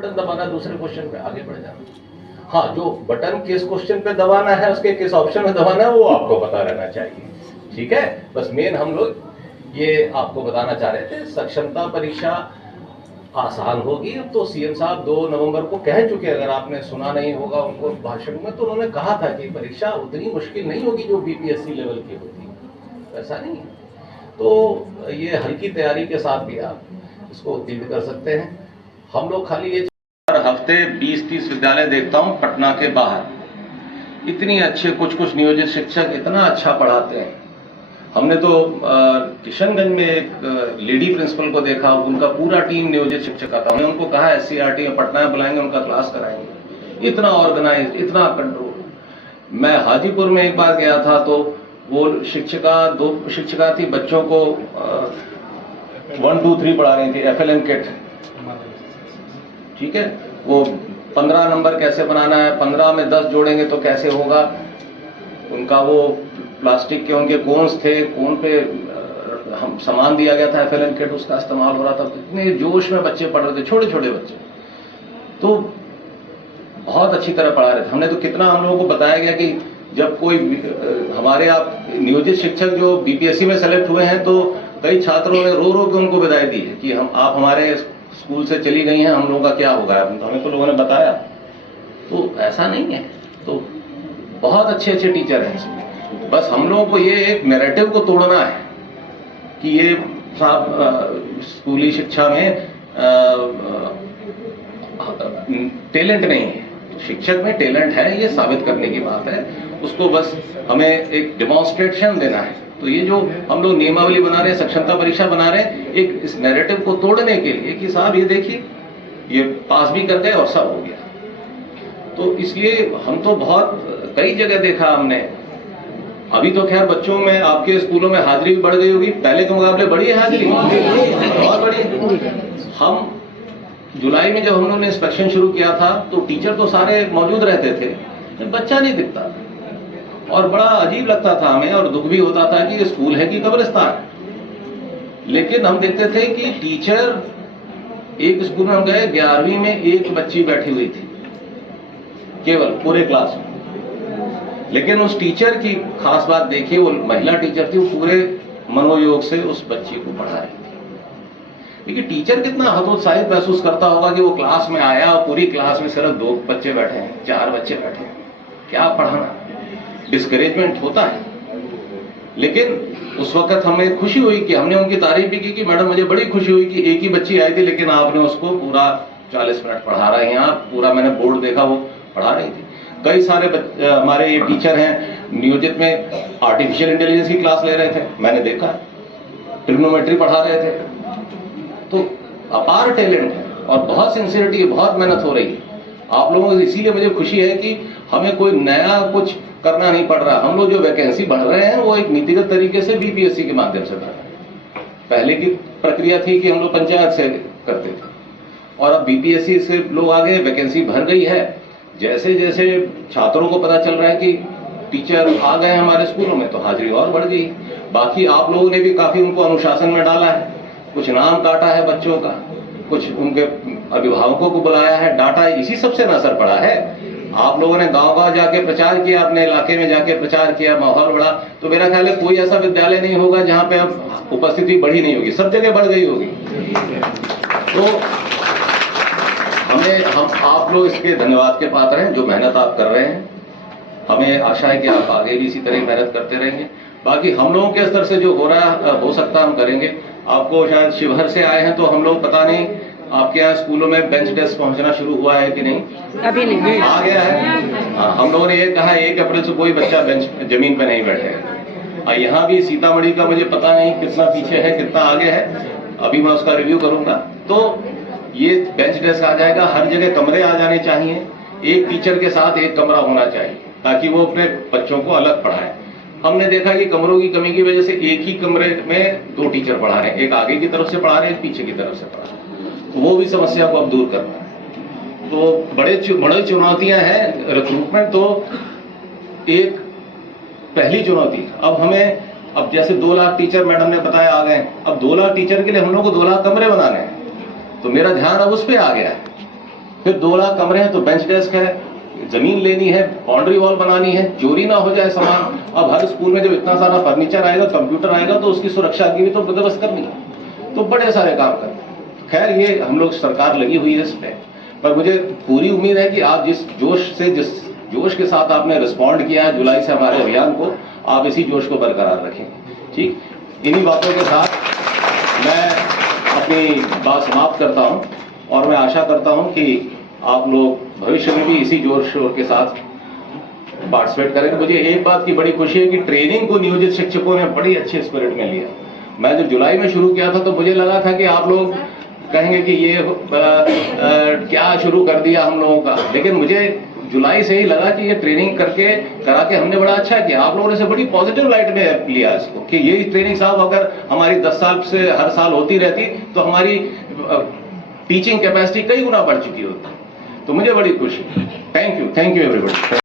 Button दबाना, दूसरे question पे आगे बढ़ जाना। हाँ, जो बटन किस क्वेश्चन पे दबाना है, उसके किस ऑप्शन में दबाना है, वो आपको पता रहना चाहिए। ठीक है, बस मेन हम लोग ये आपको बताना चाह रहे थे। सक्षमता परीक्षा आसान होगी। तो सीएम साहब 2 नवंबर को कह चुके, अगर आपने सुना नहीं होगा उनको भाषण में, तो उन्होंने कहा था कि परीक्षा उतनी मुश्किल नहीं होगी जो बीपीएससी लेवल की होती है, ऐसा नहीं है। तो ये हल्की तैयारी के साथ भी आप इसको उत्तीर्ण कर सकते हैं। हम लोग खाली ये हर हफ्ते 20-30 विद्यालय देखता हूँ पटना के बाहर, इतनी अच्छे कुछ नियोजित शिक्षक इतना अच्छा पढ़ाते हैं। हमने तो किशनगंज में एक लेडी प्रिंसिपल को देखा, उनका पूरा टीम नियोजित शिक्षक था। हमने उनको कहा SCRT में पटना में बुलाएंगे, उनका क्लास कराएंगे। इतना ऑर्गेनाइज, इतना कंट्रोल। मैं हाजीपुर में एक बार गया था, तो वो शिक्षिका 2 शिक्षिका थी, बच्चों को 1 2 3 पढ़ा रही थी, FLN किट। ठीक है, वो 15 नंबर कैसे बनाना है, 15 में 10 जोड़ेंगे तो कैसे होगा, उनका वो प्लास्टिक के उनके कोन्स थे, कोन पे हम सामान दिया गया था FLN किट, उसका इस्तेमाल हो रहा था। इतने जोश में बच्चे पढ़ रहे थे, छोटे छोटे बच्चे, तो बहुत अच्छी तरह पढ़ा रहे थे। हमने तो कितना हम लोगों को बताया गया कि जब कोई हमारे आप नियोजित शिक्षक जो बीपीएससी में सेलेक्ट हुए हैं, तो कई छात्रों ने रो रो के उनको बधाई दी है कि आप हमारे स्कूल से चली गई हैं, हम लोगों का क्या होगा। हमें तो लोगों ने बताया, तो ऐसा नहीं है। तो बहुत अच्छे अच्छे टीचर हैं इसमें। बस हम लोगों को ये एक नैरेटिव को तोड़ना है कि ये साहब स्कूली शिक्षा में टैलेंट नहीं है। शिक्षक में टैलेंट है, ये साबित करने की बात है। उसको बस हमें एक डेमोन्स्ट्रेशन देना है। तो ये जो हम लोग नियमावली बना रहे हैं, सक्षमता परीक्षा बना रहे हैं, एक इस नैरेटिव को तोड़ने के लिए कि साहब ये देखिए, ये पास भी कर गए और सब हो गया। तो इसलिए हम तो बहुत कई जगह देखा हमने। अभी तो खैर बच्चों में आपके स्कूलों में हाजिरी भी बढ़ गई होगी, पहले के मुकाबले बढ़ी है हाजिरी, बहुत बड़ी। हम जुलाई में जब हम लोगों ने इंस्पेक्शन शुरू किया था, तो टीचर तो सारे मौजूद रहते थे, बच्चा नहीं दिखता, और बड़ा अजीब लगता था हमें, और दुख भी होता था कि ये स्कूल है कि कब्रिस्तान। लेकिन हम देखते थे कि टीचर, एक स्कूल में हम गए, 11वीं में एक बच्ची बैठी हुई थी केवल पूरे क्लास में। लेकिन उस टीचर की खास बात देखिए, वो महिला टीचर थी, वो पूरे मनोयोग से उस बच्ची को पढ़ा रही थी। देखिए टीचर कितना हतोत्साहित महसूस करता होगा कि वो क्लास में आया और पूरी क्लास में सिर्फ 2 बच्चे बैठे हैं, 4 बच्चे बैठे हैं, क्या पढ़ाना। डिस्करेजमेंट होता है। लेकिन उस वक्त हमें खुशी हुई कि हमने उनकी तारीफ भी की कि मैडम मुझे बड़ी खुशी हुई कि एक ही बच्ची आई थी, लेकिन आपने उसको पूरा 40 मिनट पढ़ा रहे हैं आप, पूरा मैंने बोर्ड देखा, वो पढ़ा रही थी। कई सारे हमारे ये टीचर हैं नियोजित में, आर्टिफिशियल इंटेलिजेंस की क्लास ले रहे थे, मैंने देखा, ट्रिग्नोमेट्री पढ़ा रहे थे। तो अपार टैलेंट है और बहुत सिंसियरिटी, बहुत मेहनत हो रही है आप लोगों को। इसीलिए मुझे खुशी है कि हमें कोई नया कुछ करना नहीं पड़ रहा। हम लोग जो वैकेंसी भर रहे हैं वो एक नीतिगत तरीके से बीपीएससी के माध्यम से भर रहे हैं। पहले की प्रक्रिया थी कि हम लोग पंचायत से करते थे, और अब बीपीएससी से लोग आगे, वैकेंसी भर गई है। जैसे जैसे छात्रों को पता चल रहा है कि टीचर आ गए हमारे स्कूलों में, तो हाजिरी और बढ़ गई। बाकी आप लोगों ने भी काफी उनको अनुशासन में डाला है, कुछ नाम काटा है बच्चों का, कुछ उनके अभिभावकों को बुलाया है, डाटा, इसी सबसे न असर पड़ा है। आप लोगों ने गांव-गांव जाके प्रचार किया, अपने इलाके में जाके प्रचार किया, माहौल बढ़ा। तो मेरा ख्याल है कोई ऐसा विद्यालय नहीं होगा जहां पे अब उपस्थिति बढ़ी नहीं होगी, सब जगह बढ़ गई होगी। तो हम आप लोग इसके धन्यवाद के पात्र हैं, जो मेहनत आप कर रहे हैं। हमें आशा है कि आप आगे भी इसी तरह मेहनत करते रहेंगे। बाकी हम लोगों के स्तर से जो हो रहा है, हो सकता हम करेंगे। आपको शायद शिवहर से आए हैं, तो हम लोग पता नहीं आपके यहाँ स्कूलों में बेंच डेस्क पहुंचना शुरू हुआ है कि नहीं? अभी नहीं आ गया है। हाँ, हम लोगों ने ये कहा 1 अप्रैल से कोई बच्चा बेंच जमीन पे नहीं बैठेगा। यहाँ भी सीतामढ़ी का मुझे पता नहीं कितना पीछे है, कितना आगे है, अभी मैं उसका रिव्यू करूंगा। तो ये बेंच डेस्क आ जाएगा, हर जगह कमरे आ जाने चाहिए, एक टीचर के साथ एक कमरा होना चाहिए, ताकि वो अपने बच्चों को अलग पढ़ाए। हमने देखा कि कमरों की कमी की वजह से एक ही कमरे में 2 टीचर पढ़ा रहे हैं, एक आगे की तरफ से पढ़ा रहे हैं, एक पीछे की तरफ से पढ़ा रहे हैं। तो वो भी समस्या को अब दूर करना है। तो बड़ी चुनौतियां हैं। रिक्रूटमेंट तो एक पहली चुनौती। अब हमें, अब जैसे 2 लाख टीचर मैडम ने बताया आ गए, अब 2 लाख टीचर के लिए हम लोग को 2 लाख कमरे बनाने हैं। तो मेरा ध्यान अब उस पर आ गया है फिर 2 लाख कमरे हैं तो बेंच डेस्क है, जमीन लेनी है, बाउंड्री वॉल बनानी है, चोरी ना हो जाए सामान। अब हर स्कूल में जब इतना सारा फर्नीचर आएगा, कंप्यूटर आएगा, तो उसकी सुरक्षा की भी तो बंदोबस्त करनी है। तो बड़े सारे काम करते। खैर ये हम लोग सरकार लगी हुई है इस पे, पर मुझे पूरी उम्मीद है कि आप जिस जोश के साथ आपने रिस्पॉन्ड किया है जुलाई से हमारे अभियान को, आप इसी जोश को बरकरार रखें। ठीक, इन्हीं बातों के साथ मैं अपनी बात समाप्त करता हूं और मैं आशा करता हूं कि आप लोग भविष्य में भी इसी जोर शोर के साथ पार्टिसिपेट करें। मुझे एक बात की बड़ी खुशी है कि ट्रेनिंग को नियोजित शिक्षकों ने बड़ी अच्छे स्पिरिट में लिया। मैं जब जुलाई में शुरू किया था तो मुझे लगा था कि आप लोग कहेंगे कि ये क्या शुरू कर दिया हम लोगों का, लेकिन मुझे जुलाई से ही लगा कि ये ट्रेनिंग करा के हमने बड़ा अच्छा किया। आप लोगों ने से बड़ी पॉजिटिव लाइट में लिया इसको कि ये ट्रेनिंग साहब अगर हमारी 10 साल से हर साल होती रहती तो हमारी टीचिंग कैपेसिटी कई गुना बढ़ चुकी होती। तो मुझे बड़ी खुशी। Thank you everybody.